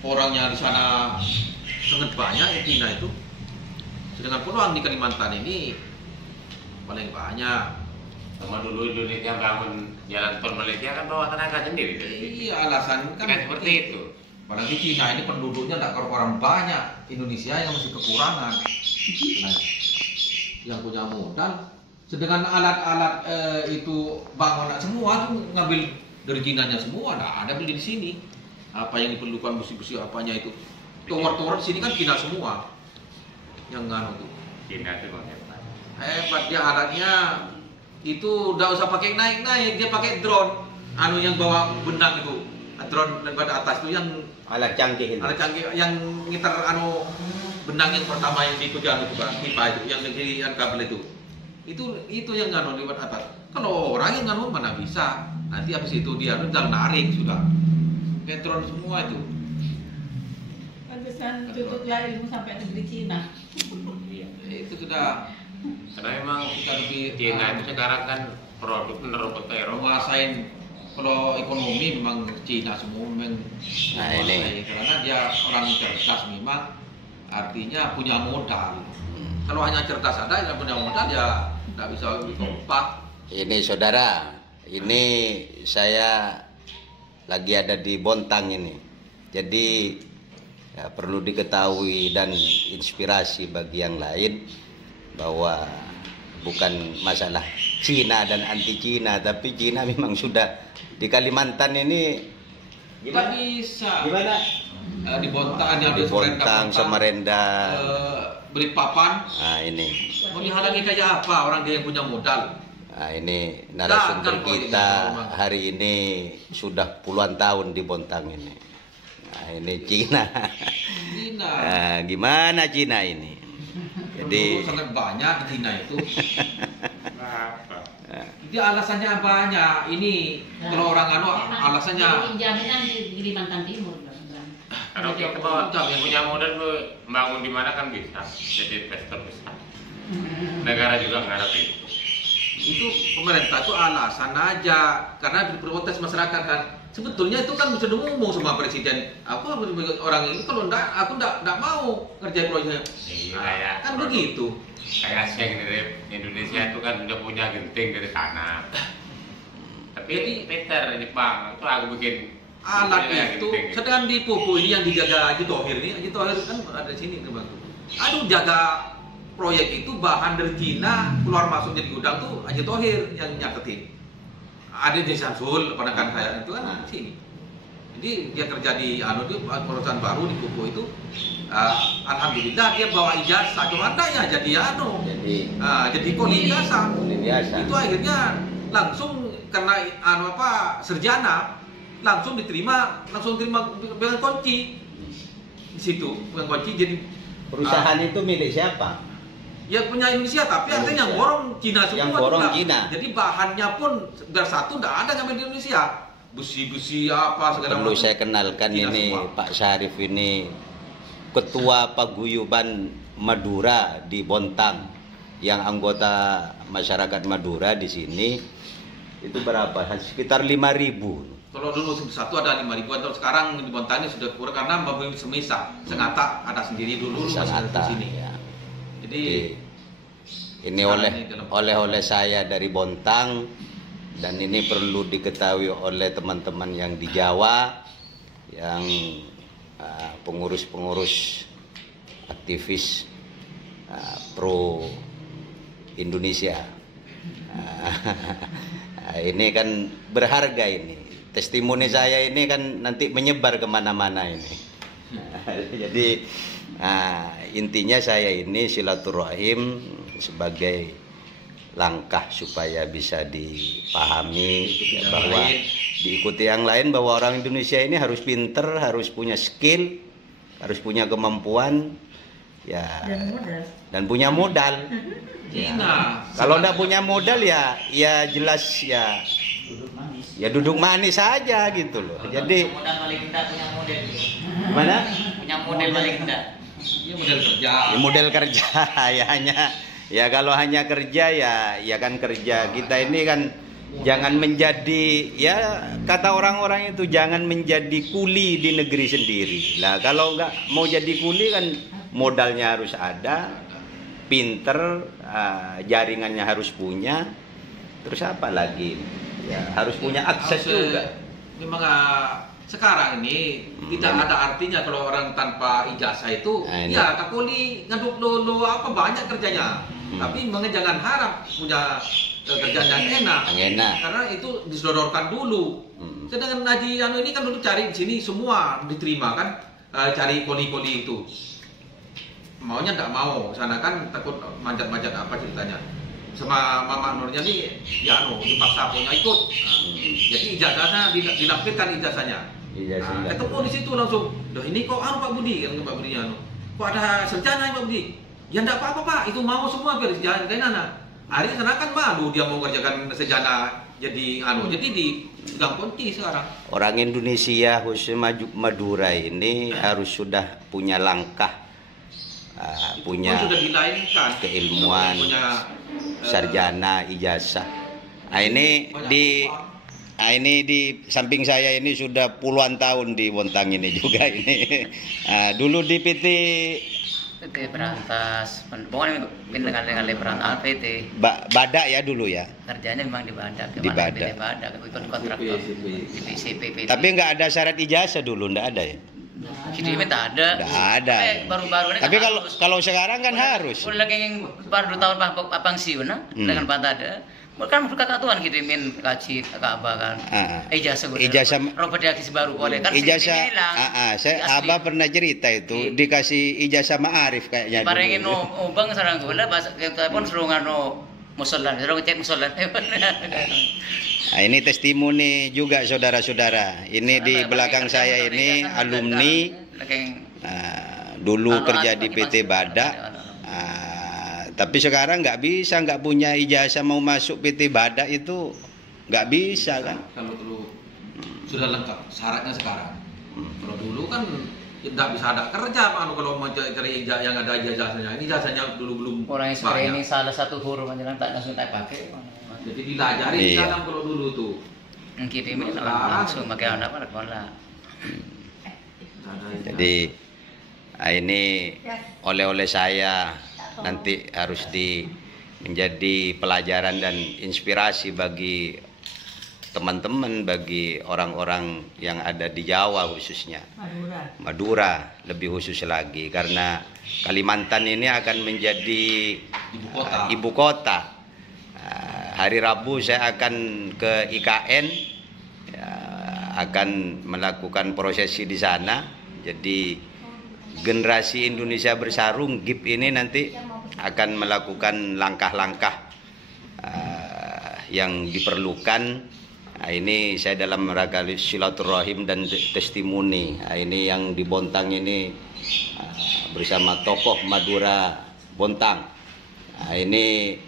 Orangnya di sana sangat banyak ya Cina itu. Sedangkan peluang di Kalimantan ini paling banyak. Sama dulu Indonesia bangun jalan tol Malaysia kan bawa tenaga sendiri. Iya, alasan kan seperti itu. Apalagi Cina ini penduduknya tidak orang banyak, Indonesia yang masih kekurangan. Nah, yang punya modal, sedangkan alat-alat itu bangunan semua tuh ngambil dari Cina-nya semua, tidak ada beli di sini. Apa yang diperlukan besi-besi apanya itu, tower-tower di sini kan Cina semua. Yang nganu tuh. Cina itu hebat. Hebat dia alatnya itu udah usah pakai naik-naik, dia pakai drone. Anu yang bawa benang itu, drone daripada atas itu yang alat canggih itu. Alat canggih yang ngiter anu benang yang pertama yang diikuti anu itu kan, pipa itu, yang jadi kabel itu. Itu yang nganu lewat atas. Kalau orang yang nganu mana bisa? Nanti habis itu dia udah narik sudah. Kayak drone semua itu. Pantesan tutupnya ilmu sampai negeri Cina. Itu sudah. Karena memang Cina itu sekarang kan produk menerobos ke Eropa. Menguasain kalau ekonomi memang Cina semua memang menguasai. Karena dia orang cerdas memang, artinya punya modal. Kalau hanya cerdas ada yang punya modal ya tidak bisa kompak. Ini saudara, ini saya lagi ada di Bontang ini. Jadi ya, perlu diketahui dan inspirasi bagi yang lain bahwa bukan masalah Cina dan anti Cina, tapi Cina memang sudah di Kalimantan ini. Gimana? Bisa. Gimana? Di Bontang, di Bontang, Samarinda, beli papan. Nah ini. Mau dihalangi kayak apa orang dia yang punya modal? Nah ini narasumber kita hari ini sudah puluhan tahun di Bontang ini. Nah ini Cina. Nah, gimana Cina ini? Jadi sangat banyak di Cina itu. Dia alasannya banyak. Ini kalau orang anu alasannya. Pinjamannya di Kalimantan Timur. Kalau kita bawa yang punya modal bangun di mana kan bisa. Jadi investor bisa. Negara juga ngarep itu. Itu pemerintah itu alasan aja karena protes masyarakat kan. Sebetulnya itu kan bisa ngomong sama presiden. Aku orang ini kalau enggak, aku enggak mau kerja proyeknya. Iya, kan begitu. Kayak Seng dari Indonesia itu kan udah punya genting dari sana. Tapi jadi Peter Jepang itu aku bikin alat itu. Sedangkan di Popo ini yang dijaga Haji Thohir ini, Haji Thohir kan ada di sini terbantu. Aduh jaga proyek itu bahan dari Cina keluar masuk jadi gudang tuh Haji Thohir yang nyatetin. Ada di Samsul, penekan saya itu kan di sini. Jadi dia kerja di perusahaan baru di Popo itu. Alhamdulillah dia bawa ijazah, cuma ada ya jadi jadi koli biasa. Itu akhirnya langsung karena sarjana langsung terima pegang kunci di situ, pegang kunci jadi perusahaan itu milik siapa? Ya punya Indonesia, tapi artinya yang borong Cina semua. Yang borong Cina. Jadi bahannya pun satu tidak ada yang di Indonesia. Besi-besi apa segala macam. Perlu saya kenalkan Cina ini semua. Pak Syarif ini Ketua Paguyuban Madura di Bontang, yang anggota masyarakat Madura di sini itu berapa? Sekitar 5.000. Kalau dulu satu ada 5.000, atau sekarang di Bontang ini sudah kurang karena mobil semisah. Sengata ada sendiri dulu masih di sini. Ya. Jadi ini oleh saya dari Bontang, dan ini perlu diketahui oleh teman-teman yang di Jawa, yang pengurus-pengurus aktivis pro Indonesia. Ini kan berharga ini. Testimoni saya ini kan nanti menyebar kemana-mana ini. Jadi intinya saya ini silaturahim sebagai langkah supaya bisa dipahami bahwa diikuti yang lain, bahwa orang Indonesia ini harus pinter, harus punya skill, harus punya kemampuan, ya, dan punya modal. Ya. Kalau tidak punya modal ya jelas ya duduk manis saja gitu loh. Jadi modal paling rendah punya model. Mana? Punya model paling rendah. Ya model kerja. Ya, model kerja ya hanya ya kalau hanya kerja ya kan kerja. Kita ini kan Jangan menjadi, ya kata orang-orang itu, jangan menjadi kuli di negeri sendiri. Lah kalau nggak mau jadi kuli kan modalnya harus ada, pinter, jaringannya harus punya, terus apa lagi? Ya harus punya akses juga. Memang sekarang ini tidak ada artinya kalau orang tanpa ijazah itu, ya kakuli ngaduk dulu apa banyak kerjanya. Tapi jangan harap punya kerjaan yang enak. Karena itu disodorkan dulu. Sedangkan Haji ini kan dulu cari di sini semua diterima kan, cari koli-koli itu. Maunya tidak mau, sana kan takut manjat-manjat apa ceritanya. Sama Mama Nurnya nih, ya dipaksa punya ikut. Jadi ijazahnya dilampirkan ijazahnya. Ketemu di situ langsung. Loh ini kok Pak Budi kan Pak Budi kok ada sarjana Pak Budi? Ya enggak apa-apa Pak, itu mau semua biar jalan ke sana. Hari sana kan malu dia mau kerjakan sarjana jadi jadi digang kunci sekarang. Orang Indonesia khususnya Madura ini harus sudah punya langkah, punya sudah dilainkan keilmuan, sarjana, ijazah. Ini di samping saya ini sudah puluhan tahun di Bontang ini juga ini. Dulu di PT Berantas, pokoknya dengan Berantas PT. Badak ya dulu ya. Kerjanya memang di Badak. Di Badak. Ikut kontraktor. PT. Tapi nggak ada syarat ijazah dulu, nggak ada ya. Jadi tak ada. Nggak ada. Baru-baru ini. Tapi kalau sekarang kan harus. Udah yang baru 2 tahun pensiun dengan Pantada. Kan kakak tuan kirimin kaji ke Abah kan. Ijazah Robert Yakis baru boleh kan. Ijazah Abah pernah cerita itu dikasih ijazah ma'arif kayaknya. Parengin bang sarang gula pas telepon suruh ngano musola, suruh ngecek musola. Ini testimoni juga saudara-saudara. Ini di belakang saya ini alumni dulu kerja di PT Badak. Tapi sekarang nggak bisa, nggak punya ijazah mau masuk PT Badak itu nggak bisa kan? Kalau dulu sudah lengkap syaratnya sekarang. Kalau dulu kan nggak bisa ada kerja Pak kalau mau cari yang ada ijazahnya. Ini ijazahnya dulu belum. Orang yang seperti ini salah satu huruf aja tak langsung tak pakai. Jadi dilajari sekarang kalau dulu tuh. Kirimin langsung pakai anak sekolah. Jadi ini oleh-oleh saya. Nanti harus menjadi pelajaran dan inspirasi bagi teman-teman, bagi orang-orang yang ada di Jawa khususnya, Madura lebih khusus lagi, karena Kalimantan ini akan menjadi ibu kota. Hari Rabu saya akan ke IKN, akan melakukan prosesi di sana. Jadi generasi Indonesia Bersarung GIP ini nanti akan melakukan langkah-langkah yang diperlukan. Ini saya dalam rangka silaturahim dan testimoni. Ini yang di Bontang ini bersama tokoh Madura Bontang. Ini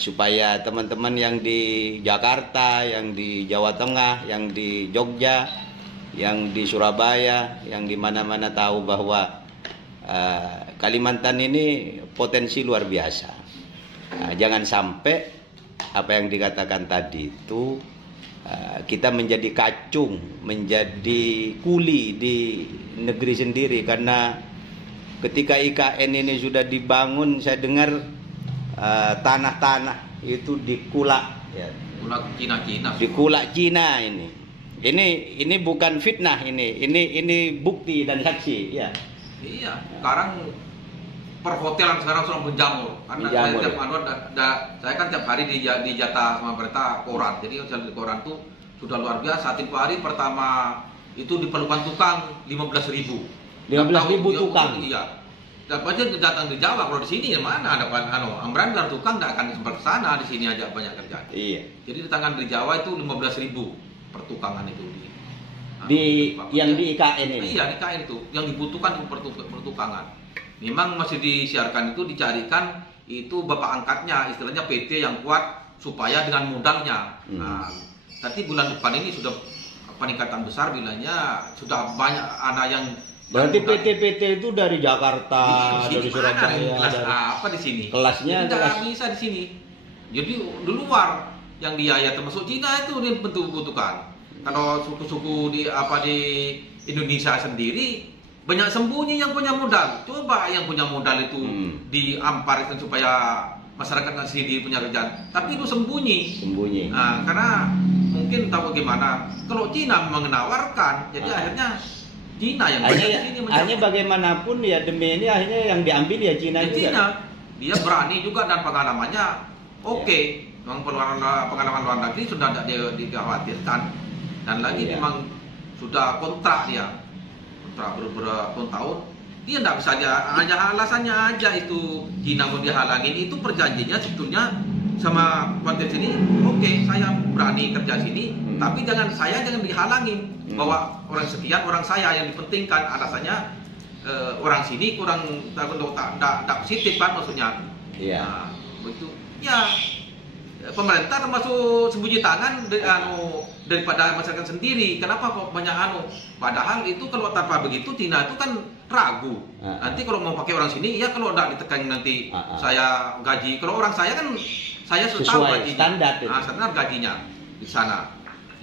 supaya teman-teman yang di Jakarta, yang di Jawa Tengah, yang di Jogja, yang di Surabaya, yang di mana-mana tahu bahwa Kalimantan ini potensi luar biasa. Jangan sampai apa yang dikatakan tadi itu kita menjadi kacung, menjadi kuli di negeri sendiri, karena ketika IKN ini sudah dibangun, saya dengar tanah-tanah itu dikulak, ya. Kulak Cina-Cina. Dikulak Cina ini. Ini bukan fitnah, ini bukti dan saksi, ya. Iya, sekarang perhotelan sekarang sudah menjamur karena saya kan tiap hari dijatah sama pemerintah koran. Jadi di koran tuh sudah luar biasa. Tiap hari pertama itu diperlukan tukang 15.000. 15.000 tukang. Iya. Dapat aja datang di Jawa, kalau di sini mana ada Amran dan tukang nggak akan seperti sana, di sini aja banyak kerjaan. Iya. Jadi di tangan di Jawa itu 15.000 pertukangan itu yang di IKN ini. Iya, di IKN itu yang dibutuhkan pertukangan. Memang masih disiarkan itu dicarikan itu bapak angkatnya, istilahnya PT yang kuat supaya dengan modalnya. Nah, nanti bulan depan ini sudah peningkatan besar bilangnya sudah banyak anak yang. Berarti PT-PT itu dari Jakarta, dari Surabaya. Kelas apa di sini? Kelasnya tidak bisa di sini. Jadi di luar yang dia ya termasuk Cina itu dia butuhkan. Kalau suku-suku di Indonesia sendiri banyak sembunyi yang punya modal. Coba yang punya modal itu diamparkan supaya masyarakat ngasih dia punya kerjaan. Tapi itu sembunyi. Nah, karena mungkin tahu bagaimana. Kalau Cina menawarkan, jadi akhirnya Cina yang hanya bagaimanapun ya demi ini akhirnya yang diambil ya Cina juga. Cina, dia berani juga dan pengalamannya oke. Memang pengalaman luar negeri sudah tidak dikhawatirkan. Dan lagi memang sudah kontrak berpuluh-tahun, dia tidak bisa hanya alasannya aja itu Cina mau dihalangin, itu perjanjiannya sebetulnya sama konteks ini. Oke, saya berani kerja sini, tapi jangan dihalangin bahwa orang sekian orang saya yang dipentingkan, alasannya orang sini kurang tak positif kan maksudnya. Iya. Nah, begitu. Ya, pemerintah termasuk sembunyi tangan daripada masyarakat sendiri. Kenapa kok banyak padahal itu kalau tanpa begitu Cina itu kan ragu. Nanti kalau mau pakai orang sini, ya kalau tidak ditekan nanti saya gaji. Kalau orang saya kan saya sudah tahu gajinya. Standar gajinya di sana.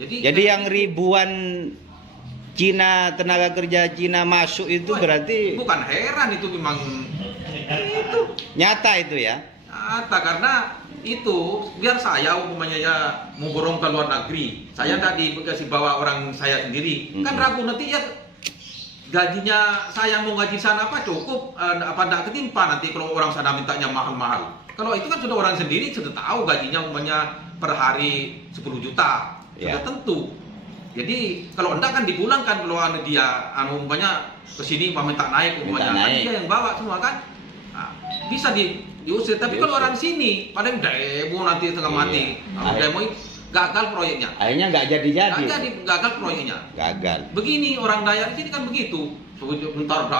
Jadi yang ribuan Cina, tenaga kerja Cina masuk itu berarti bukan heran, itu memang itu nyata itu ya. Nyata karena itu biar saya umpamanya ya mau borong ke luar negeri, saya tidak dikasih bawa orang saya sendiri, kan ragu nanti ya gajinya saya mau gaji sana apa cukup apa tidak ketimpa nanti kalau orang sana mintanya mahal-mahal. Kalau itu kan sudah orang sendiri sudah tahu gajinya umpamanya per hari 10 juta sudah tentu. Jadi kalau enggak kan dipulangkan kalau dia umpamanya ke sini minta naik umpamanya dia yang bawa semua kan. Nah, bisa diusir, tapi kalau orang sini paling demo nanti setengah mati. Demo gagal proyeknya. Akhirnya nggak jadi. Gagal proyeknya. Gagal. Begini orang daya di sini kan begitu. Bentar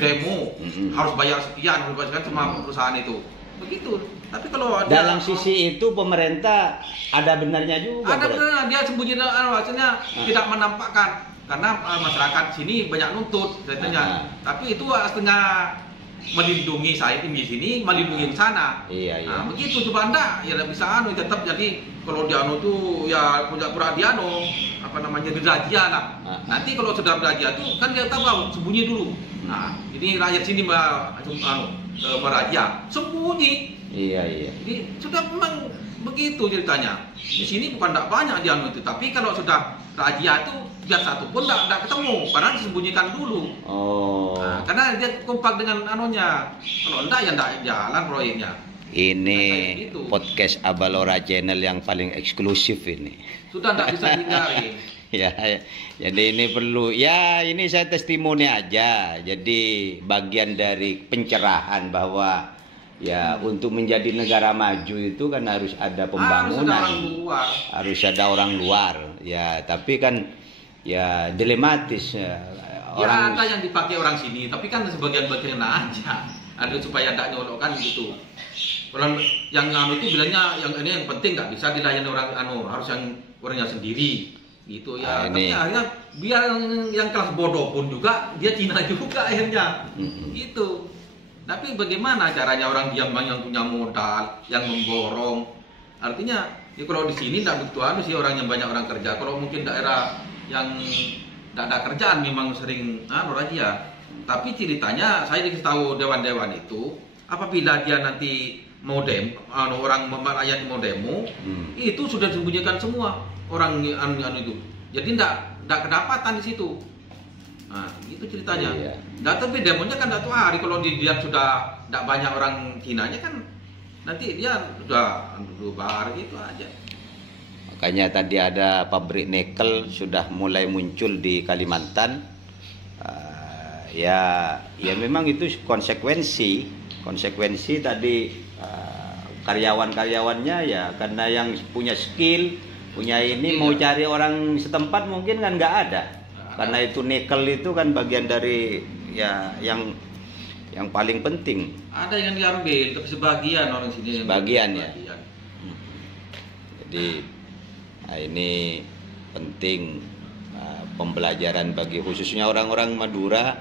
demo harus bayar sekian, harus bayar sama perusahaan itu. Begitu. Tapi kalau dalam sisi itu pemerintah ada benarnya juga. Ada benarnya, dia sembunyi maksudnya tidak menampakkan karena masyarakat sini banyak nuntut katanya. Tapi itu setengah melindungi saya di sini, melindungi sana. Iya. Nah, begitu coba Anda ya tidak bisa tetap jadi kalau di tuh ya punya pura di dirajia lah. Nanti kalau sudah dirajia tuh kan dia tahu sembunyi dulu. Nah, ini rakyat sini merajia, sembunyi. Iya. Jadi sudah memang begitu ceritanya. Di sini bukan tidak banyak di itu, tapi kalau sudah razia itu biar satu pun tidak ketemu, padahal disembunyikan dulu. Nah, karena dia kompak dengan kalau enggak ya enggak jalan proyeknya. Ini podcast Abalora Channel yang paling eksklusif ini. Sudah enggak bisa dihindari. Ya, jadi ini perlu ini saya testimoni aja. Jadi bagian dari pencerahan bahwa untuk menjadi negara maju itu kan harus ada pembangunan, harus ada orang luar. Ya, tapi kan dilematis. Ada yang dipakai orang sini, tapi kan sebagian-bagian aja. Ada supaya tidak nyolokkan gitu. Orang yang itu bilangnya yang ini yang penting nggak bisa dilayani orang harus yang orangnya sendiri gitu ya. Tapi akhirnya biar yang kelas bodoh pun juga dia Cina juga akhirnya gitu. Tapi bagaimana caranya orang yang punya modal, yang memborong? Artinya kalau di sini tidak begitu sih orang yang banyak orang kerja. Kalau mungkin daerah yang tidak ada kerjaan memang sering razia. Tapi ceritanya saya dikasih tahu dewan-dewan itu apabila dia nanti mau orang rakyat mau demo, itu sudah disembunyikan semua orang itu. Jadi tidak kedapatan di situ. Nah, itu ceritanya. Nah, tapi demonya kan satu hari kalau dilihat sudah tidak banyak orang Cinanya kan nanti dia sudah bubar gitu aja. Makanya tadi ada pabrik nikel sudah mulai muncul di Kalimantan. Ya memang itu konsekuensi tadi karyawan-karyawannya ya karena yang punya skill, punya ini mau cari orang setempat mungkin kan nggak ada. Karena itu nikel itu kan bagian dari yang paling penting. Ada yang diambil, tapi sebagian orang sini. Sebagian ya. Jadi ini penting pembelajaran bagi khususnya orang-orang Madura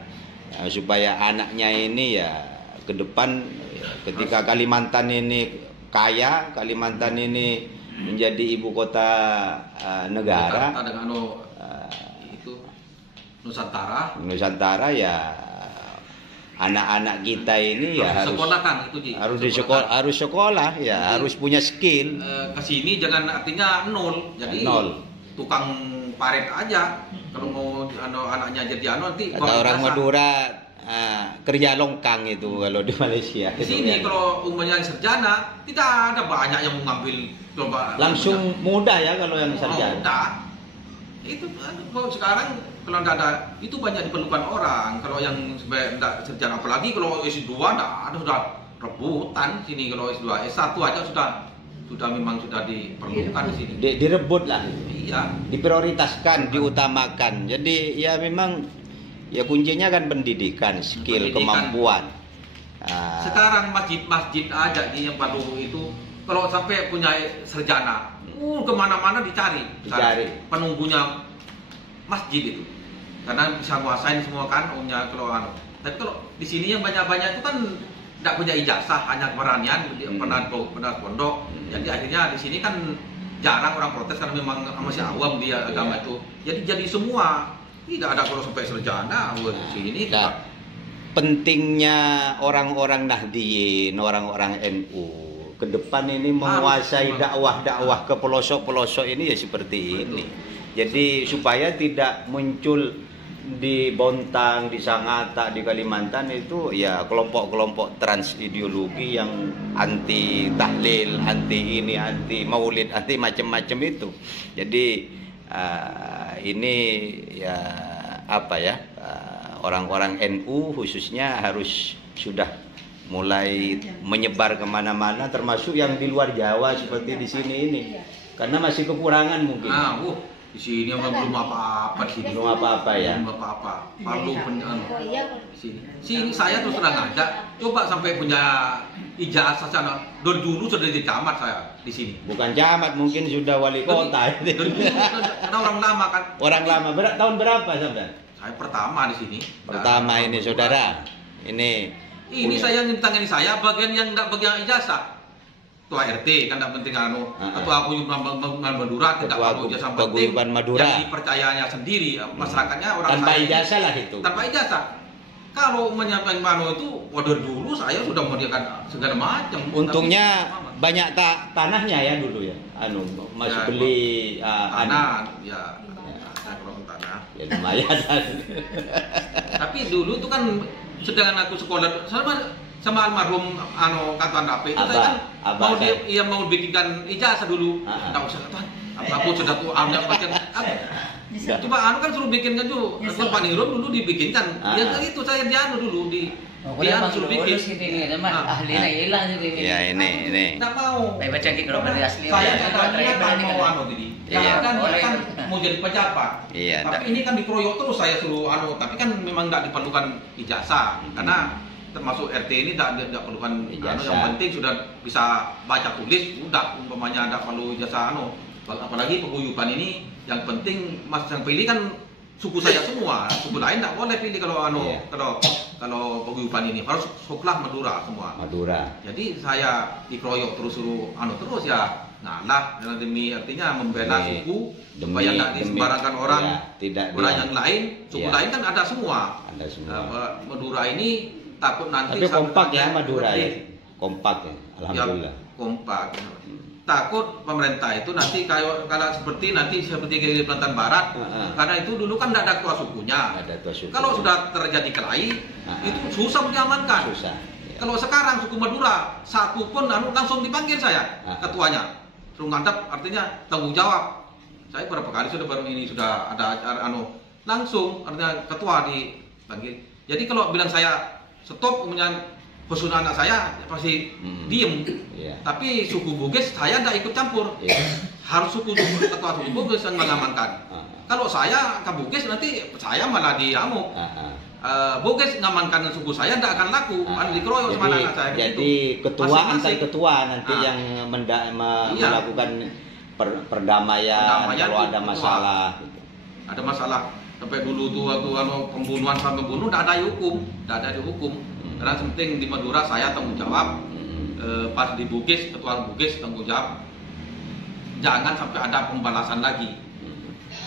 supaya anaknya ini ke depan ketika Kalimantan ini kaya, Kalimantan ini menjadi ibu kota negara. Jakarta dengan itu Nusantara ya, anak-anak kita ini ya harus sekolahkan itu harus sekolah ya, harus punya skill. Kesini jangan artinya nol, jadi tukang paret aja. Kalau mau anaknya jadi nanti kata orang Madura kerja longkang itu kalau di Malaysia. Di sini kalau umpamanya sarjana tidak ada banyak yang mengambil langsung mudah ya kalau yang sarjana. Itu sekarang kalau tidak ada itu banyak diperlukan orang. Kalau yang tidak sarjana, apalagi kalau S2 tidak ada, sudah rebutan sini. Kalau S2 S1 aja sudah memang sudah diperlukan di sini. Direbut lah. Iya. Diprioritaskan, diutamakan. Jadi ya memang ya kuncinya kan pendidikan, skill, kemampuan. Sekarang masjid aja nih yang baru itu kalau sampai punya sarjana, kemana-mana dicari penunggunya masjid itu, karena bisa nguasain semua kan umumnya kalau Tapi kalau di sini yang banyak-banyak itu kan tidak punya ijazah, hanya keberanian, pernah pondok. Jadi akhirnya di sini kan jarang orang protes karena memang masih awam dia agama itu. Jadi semua tidak ada kalau sampai sarjana di sini. Nah, pentingnya orang-orang Nahdliyin, orang-orang NU ke depan ini menguasai dakwah-dakwah ke pelosok-pelosok ini ya seperti ini. Jadi supaya tidak muncul di Bontang, di Sangatta, di Kalimantan itu ya kelompok-kelompok trans ideologi yang anti tahlil, anti ini, anti maulid, anti macam-macam itu. Jadi ini ya apa ya, orang-orang NU khususnya harus sudah mulai menyebar kemana-mana, termasuk yang di luar Jawa seperti di sini ini, karena masih kekurangan mungkin. Di sini belum apa-apa di sini. Belum apa-apa ya. Belum apa-apa. Perlu di sini saya terus terang aja. Coba sampai punya ijazah sana. Dari dulu sudah jadi camat saya di sini. Bukan camat, mungkin sudah wali kota. Dari dulu karena orang lama kan. Orang lama. Tahun berapa sampean? Saya pertama di sini. Pertama ini saudara. Ini saya yang ditangani saya bagian yang enggak bagian ijazah. Ketua RT kan tidak penting Ketua Paguyuban Madura tidak perlu ijazah, penting yang dipercayanya sendiri masyarakatnya orang tanpa saya ijazah lah itu. Tanpa ijazah. Kalau menyampaikan mano itu dari dulu saya sudah menyediakan segala macam. Untungnya banyak tanahnya ya dulu ya. Masih ya, beli tanah ya. Kalau tanah. Ya lumayan. Tapi dulu tuh kan sedangkan aku sekolah sama almarhum Katuan Rapi itu saya kan mau bikinkan ijazah dulu. Enggak usah Katuan. Aku sudah tuh pakai coba kan suruh bikinkan tuh. Pak Nirul dulu dibikinkan. Ya itu saya dulu dia suruh bikin. Ahlinya hilang juga ini. Ya ini. Enggak mau. Baca ki kronologi asli. Saya kan mau gini. Kan mau jadi pejabat. Tapi ini kan dikeroyok terus saya suruh tapi kan memang enggak diperlukan ijazah karena termasuk RT ini tidak perlukan yang penting sudah bisa baca tulis udah umpamanya tidak perlu ijazah apalagi paguyuban ini yang penting mas yang pilih kan suku saya semua, suku lain tidak boleh pilih kalau paguyuban ini harus sekolah Madura semua. Madura. Jadi saya dikeroyok terus suruh terus ya ngalah demi artinya membela suku supaya tidak disembarangkan orang orang yang lain, suku lain kan ada semua. Ada semua. Madura ini takut nanti tapi kompak ya Madura ya, kompak ya, alhamdulillah. Ya, kompak. Takut pemerintah itu nanti kalau seperti di Kalimantan Barat, karena itu dulu kan tidak ada ketua sukunya. Kalau sudah terjadi kelahi, itu susah mengamankan. Susah. Ya. Kalau sekarang suku Madura satu pun langsung dipanggil saya ketuanya, suruh ngantap artinya tanggung jawab. Saya berapa kali baru ini sudah ada langsung artinya ketua dipanggil. Jadi kalau bilang saya stop kemudian khusus anak saya pasti diem. Tapi suku Bugis saya tidak ikut campur. Harus ketua suku Bugis yang mengamankan. Kalau saya ke Bugis nanti saya malah diamuk. Bugis mengamankan suku saya tidak akan laku. Dikeroyok sama anak saya. Jadi ketua antar ketua nanti yang melakukan perdamaian kalau ada masalah. Ada masalah. Sampai dulu tuh waktu pembunuhan sampai pembunuh tidak ada hukum, karena penting di Madura saya tanggung jawab, pas di Bugis ketua Bugis tanggung jawab jangan sampai ada pembalasan lagi.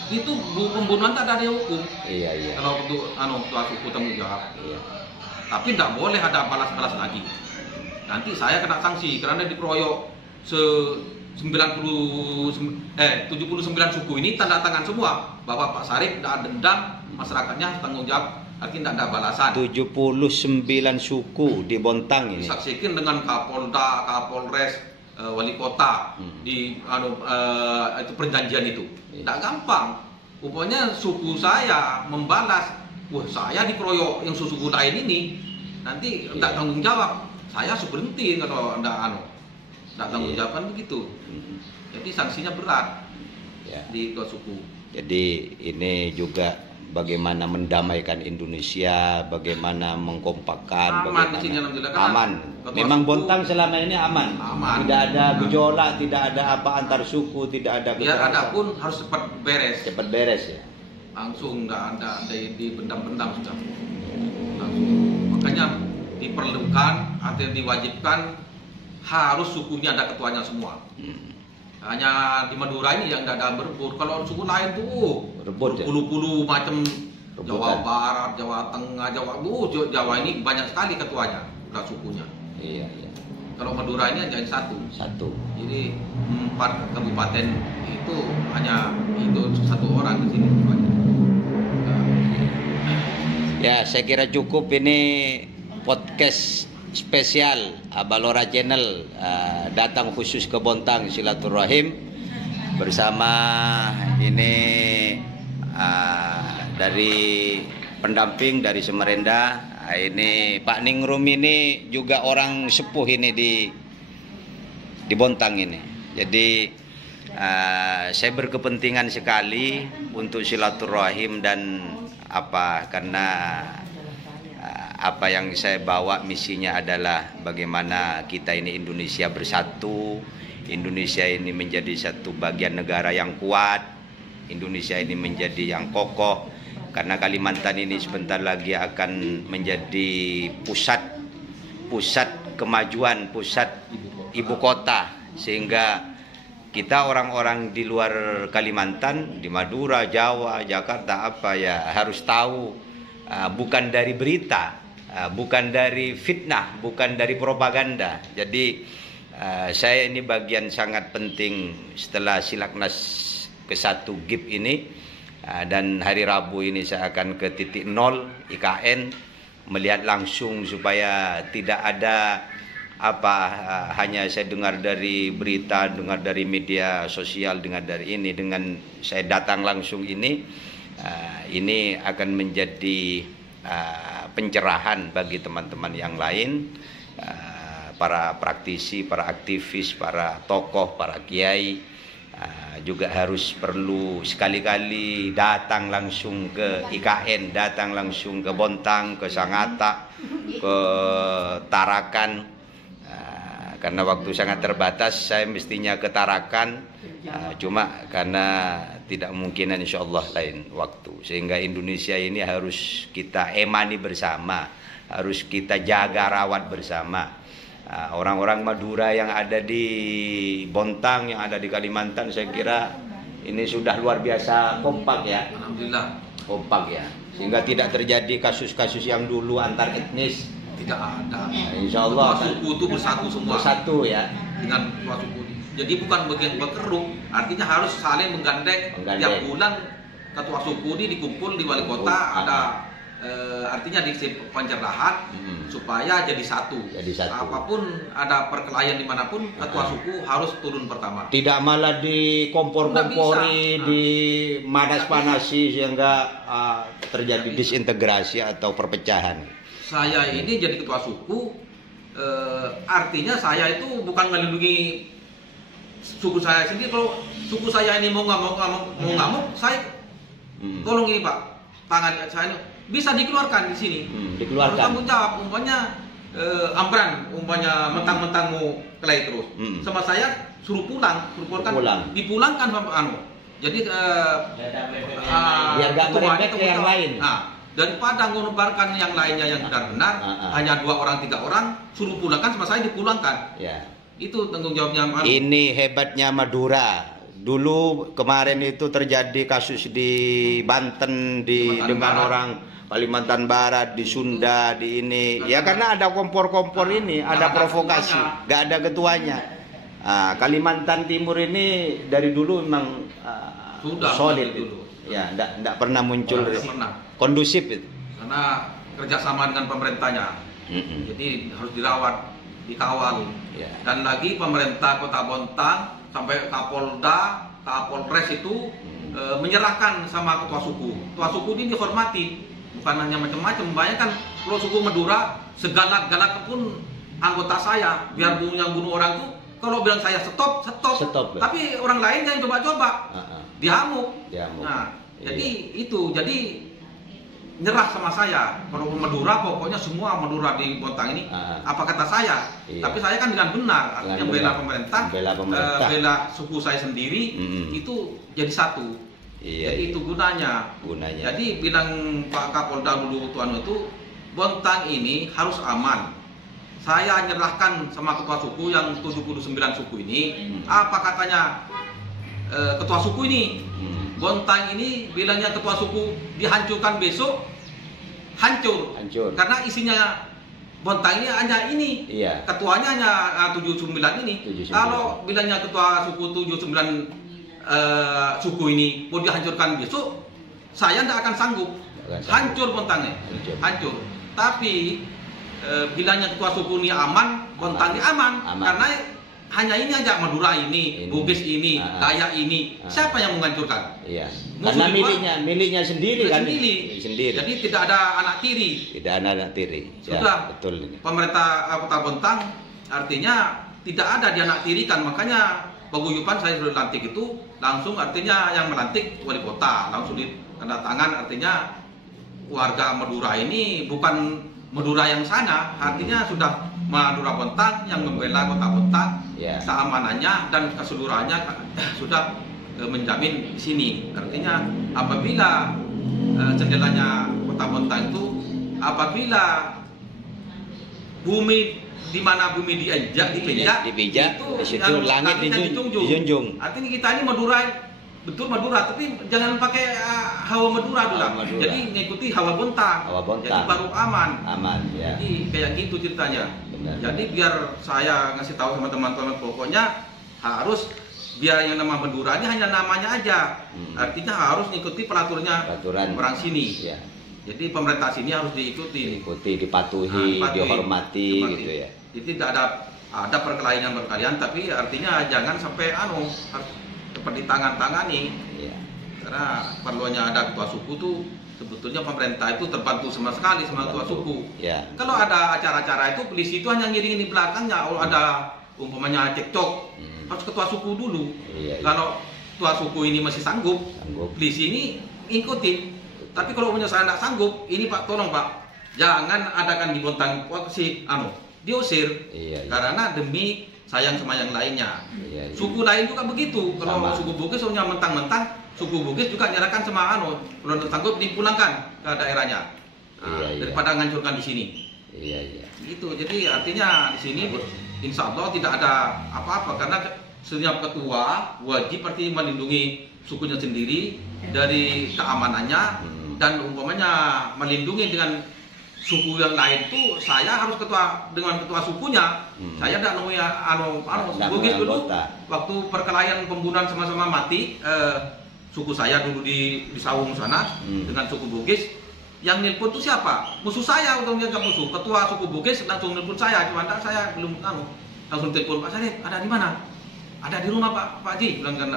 Itu pembunuhan tak ada hukum. Iya. Kalau untuk ketua suku tanggung jawab. Iya. Tapi tidak boleh ada balas-balas lagi. Nanti saya kena sanksi karena dikeroyok 79 suku ini tanda tangan semua bahwa Pak Sarip tidak ada dendam, masyarakatnya tanggung jawab, artinya tidak ada balasan. 79 suku di Bontang ini. Disaksikan dengan Kapolda, Kapolres, Wali Kota di itu perjanjian itu. Tidak gampang. Rupanya suku saya membalas, wah saya dikeroyok yang suku lain ini, nanti tidak tanggung jawab. Saya harus berhenti kalau tidak tanggung jawab kan begitu. Jadi sanksinya berat di dua suku. Jadi ini juga bagaimana mendamaikan Indonesia, bagaimana mengkompakkan, aman di sini aman. Memang Bontang selama ini aman. Tidak ada gejolak, tidak ada apa antar suku, tidak ada biar kekerasan. ada pun harus cepat beres. Cepat beres ya. Langsung nggak ada di bendam-bendam sudah. Langsung. Makanya diperlukan atau diwajibkan harus sukunya ada ketuanya semua. Hanya di Madura ini yang tidak ada berebut. Kalau suku lain tuh puluh-puluh macam rebutan. Jawa Barat, Jawa Tengah, Jawa ini banyak sekali ketuanya, sukunya. Iya. Kalau Madura ini hanya satu. Jadi 4 kabupaten itu hanya itu satu orang di sini. Ya, saya kira cukup ini podcast spesial Balora Channel datang khusus ke Bontang silaturahim bersama ini dari pendamping dari Samarinda. Ini Pak Ningrum ini juga orang sepuh ini di Bontang ini. Jadi saya berkepentingan sekali untuk silaturahim dan karena apa yang saya bawa misinya adalah bagaimana kita ini Indonesia bersatu, Indonesia ini menjadi satu bagian negara yang kuat, Indonesia ini menjadi yang kokoh, karena Kalimantan ini sebentar lagi akan menjadi pusat kemajuan, pusat ibu kota, sehingga kita orang-orang di luar Kalimantan, di Madura, Jawa, Jakarta harus tahu bukan dari berita, bukan dari fitnah, bukan dari propaganda. Jadi saya ini bagian sangat penting setelah Silaknas ke-1 GIP ini, dan hari Rabu ini saya akan ke titik 0 IKN melihat langsung supaya tidak ada hanya saya dengar dari berita, dengar dari media sosial, dengar dari ini, dengan saya datang langsung ini akan menjadi pencerahan bagi teman-teman yang lain, para praktisi, para aktivis, para tokoh, para kiai juga harus perlu sekali-kali datang langsung ke IKN, datang langsung ke Bontang, ke Sangatta, ke Tarakan. Karena waktu sangat terbatas, saya mestinya ke Tarakan, cuma karena tidak mungkinan insya Allah lain waktu. Sehingga Indonesia ini harus kita emani bersama, harus kita jaga rawat bersama. Orang-orang Madura yang ada di Bontang, yang ada di Kalimantan, saya kira ini sudah luar biasa kompak ya. Alhamdulillah. Kompak ya, sehingga tidak terjadi kasus-kasus yang dulu antar etnis. Tidak ada. Insya Allah suku itu bersatu semua. Bersatu ya. Dengan ketua suku. Jadi bukan bagian berkeruk, artinya harus saling menggandeng. Tiap bulan ketua suku ini dikumpul di wali kota, ada artinya di pencerahan supaya jadi satu. Apapun ada perkelahian dimanapun, ketua suku harus turun pertama. Tidak malah dikompor-kompori, dimanas-panasi sehingga terjadi disintegrasi atau perpecahan. Saya ini jadi ketua suku, artinya saya itu bukan melindungi suku saya sendiri. Kalau suku saya ini mau ngamuk, saya tolong ini Pak, tangan saya ini bisa dikeluarkan di sini. Dikeluarkan. Harus tanggung jawab, umpamanya umpamanya mentang-mentang mau kelahi terus. Sama saya suruh pulangkan, dipulangkan sama Jadi biar gak merembet ke yang lain. Daripada menyebarkan yang lainnya yang benar-benar, hanya 2 orang 3 orang, suruh pulangkan, sama saya dipulangkan. Ya. Itu tanggung jawabnya. Ini hebatnya Madura. dulu kemarin itu terjadi kasus di Banten dengan orang Kalimantan Barat, di Sunda, di ini. Ya karena ada kompor-kompor ini, ada provokasi, nggak ada ketuanya. Kalimantan Timur ini dari dulu memang solid dulu. Ya, nggak pernah muncul kondusif itu. Karena kerjasama dengan pemerintahnya, jadi harus dirawat, dikawal. Dan lagi pemerintah Kota Bontang sampai Kapolda, Kapolres itu menyerahkan sama ketua suku. Ketua suku ini dihormati, bukan hanya macam-macam. Bayangkan kalau suku Madura segalak-galak pun anggota saya, biar yang bunuh orang tuh kalau bilang saya stop. Tapi orang lain yang coba-coba, dihamuk. Nah, jadi itu, nyerah sama saya. Kalau Madura pokoknya semua Madura di Bontang ini apa kata saya. Tapi saya kan dengan benar, artinya bela pemerintah, bela suku saya sendiri, itu jadi satu. Jadi itu gunanya. Jadi bilang Pak Kapolda dulu tuan itu, Bontang ini harus aman. Saya nyerahkan sama ketua suku yang 79 suku ini. Apa katanya ketua suku ini? Bontang ini bilangnya ketua suku dihancurkan besok, hancur. Karena isinya Bontang ini hanya ini. Ketuanya hanya 79 ini. Kalau bilangnya ketua suku 79 suku ini mau dihancurkan besok, saya tidak akan sanggup. Hancur Bontangnya, hancur. Tapi bilangnya ketua suku ini aman, Bontang ini aman. Karena hanya ini aja, Madura ini, Bugis ini, Dayak ini. Siapa yang menghancurkan? Karena miliknya sendiri kan? Sendiri. Jadi tidak ada anak tiri. Sudah. Betul ini. Pemerintah Kota Bontang artinya tidak ada di anak tirikan. Makanya paguyuban saya sudah lantik itu langsung, artinya yang melantik wali kota, langsung tanda tangan. Artinya warga Madura ini bukan Madura yang sana, artinya sudah Madura Bontang yang membela Kota Bontang, keamanannya dan keseluruhannya sudah menjamin di sini. Artinya apabila jendelanya Kota Bontang itu, apabila bumi di mana bumi dipijak itu langit dijunjung. Artinya kita ini Madura, betul Madura, tapi jangan pakai hawa Madura dulu. Jadi mengikuti hawa Bontang. Jadi baru aman. Jadi kayak gitu ceritanya. Jadi biar saya ngasih tahu sama teman-teman, pokoknya harus biar yang nama Madura ini hanya namanya aja. Artinya harus mengikuti peraturan orang sini. Jadi pemerintah sini harus diikuti, dipatuhi, dihormati gitu ya. Jadi tidak ada perkelahian, tapi artinya jangan sampai harus seperti tangan-tangani. Karena perlunya ada ketua suku tuh sebetulnya pemerintah itu terbantu sama sekali sama ketua suku. Kalau ada acara-acara itu polisi itu hanya ngiringin di belakangnya. Kalau ada umpamanya cekcok, harus ketua suku dulu. Kalau ketua suku ini masih sanggup, polisi ini ikutin. Tapi kalau punya saya tidak sanggup, ini Pak, tolong Pak, jangan adakan di Bontang diusir. Karena demi sayang sama yang lainnya. Suku lain juga begitu. Kalau suku Bugis hanya mentang-mentang, suku Bugis juga nyerahkan sama kalau tidak sanggup dipulangkan ke daerahnya. Daripada ngancurkan di sini. Gitu. Jadi artinya di sini insya Allah tidak ada apa-apa, karena setiap ketua wajib berarti melindungi sukunya sendiri dari keamanannya. Dan umpamanya melindungi dengan suku yang lain itu, saya harus dengan ketua sukunya. Saya tidak nemui Bugis dulu waktu perkelahian pembunuhan sama-sama mati. Suku saya dulu di Sawung sana dengan suku Bugis. Yang nelpon itu siapa? Musuh saya, untuk menjaga musuh. Ketua suku Bugis langsung nelpon saya, cuma saya belum langsung telepon, Pak Sarip, ada di mana? Ada di rumah Pak Ji, bilang kan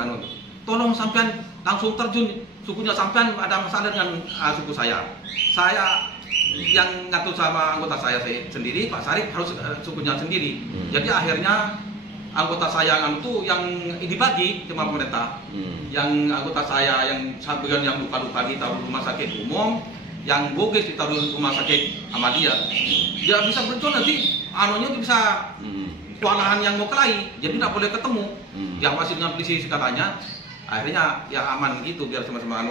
tolong sampean langsung terjun, sukunya sampean ada masalah dengan suku saya. Saya yang ngatur sama anggota saya sendiri, Pak Sarip harus sukunya sendiri. Jadi akhirnya anggota saya yang dibagi sama pemerintah. Yang anggota saya yang bagian yang luka-luka ditaruh di rumah sakit umum, yang Bugis ditaruh di rumah sakit Ahmadiyah. Dia bisa berjuang nanti, bisa kewalahan yang mau kelahi, jadi tidak boleh ketemu. Yang masih dengan polisi segalanya. Akhirnya ya aman gitu, biar sama-sama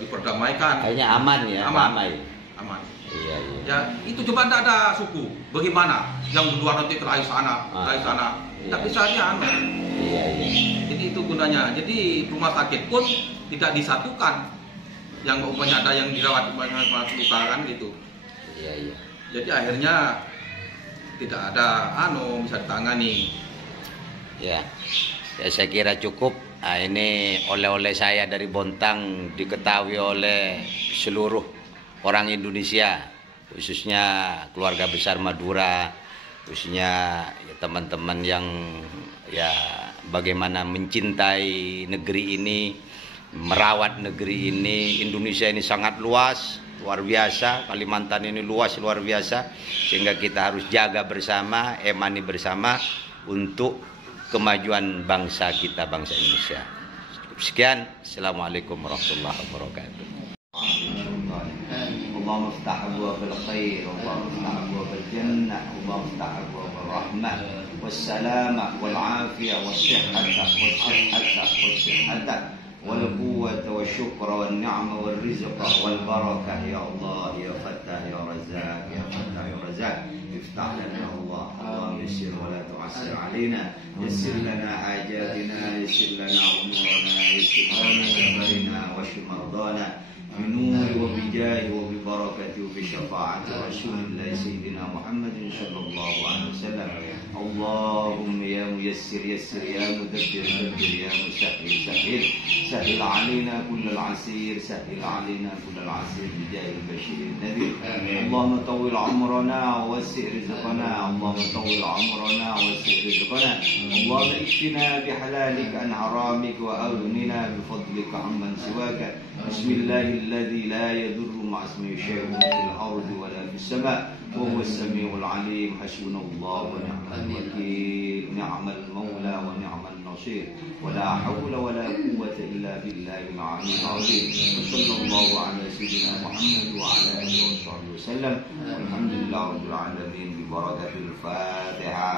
diperdamaikan. Akhirnya aman ya. Aman. Ya itu coba tidak ada suku. Bagaimana? Yang di luar nanti kelahi sana. tidak bisa dianu. Iya. Jadi itu gunanya. Jadi rumah sakit pun tidak disatukan. Yang umpamanya ada yang dirawat banyak luka kan gitu. Iya. Jadi akhirnya tidak ada bisa ditangani. Ya, saya kira cukup. Nah, ini oleh-oleh saya dari Bontang diketahui oleh seluruh orang Indonesia, khususnya keluarga besar Madura, khususnya teman-teman yang bagaimana mencintai negeri ini, merawat negeri ini. Indonesia ini sangat luas, luar biasa. Kalimantan ini luas, luar biasa. Sehingga kita harus jaga bersama, emani bersama untuk kemajuan bangsa kita, bangsa Indonesia. Sekian. Assalamualaikum warahmatullahi wabarakatuh. اللهم افتح ابواب الخير، اللهم افتح ابواب الجنه، اللهم افتح ابواب الرحمه والسلامه والعافيه والصحه والقوه والشكر والنعمه والرزق والبركه يا الله يا فتاح يا رزاق يا فتاح يا رزاق. افتح لنا يا الله، اللهم يسر ولا تعسر علينا، يسر لنا حاجاتنا، يسر لنا امورنا، يسر لنا سفرنا واشف مرضانا بنور وبجاه وببركة وبشفاعة رسول الله سيدنا محمد صلى الله عليه وسلم. اللهم يا ميسر يسر، يا مدبر دبر، يا مسهل سهل، سهل علينا كل العسير، سهل علينا كل العسير بجاه البشير النذير. اللهم طول عمرنا ووسع رزقنا، اللهم طول عمرنا ووسع رزقنا. اللهم اكفنا بحلالك عن حرامك واغننا بفضلك عمن سواك. بسم الله الذي لا يضر مع اسمه شيء في الارض ولا في السماء وهو السميع العليم. حسبنا الله ونعم الوكيل، نعم المولى ونعم النصير، ولا حول ولا قوة إلا بالله العلي العظيم. وصلى الله على سيدنا محمد وعلى آله وصحبه وسلم، والحمد لله رب العالمين ببركة الفاتحة.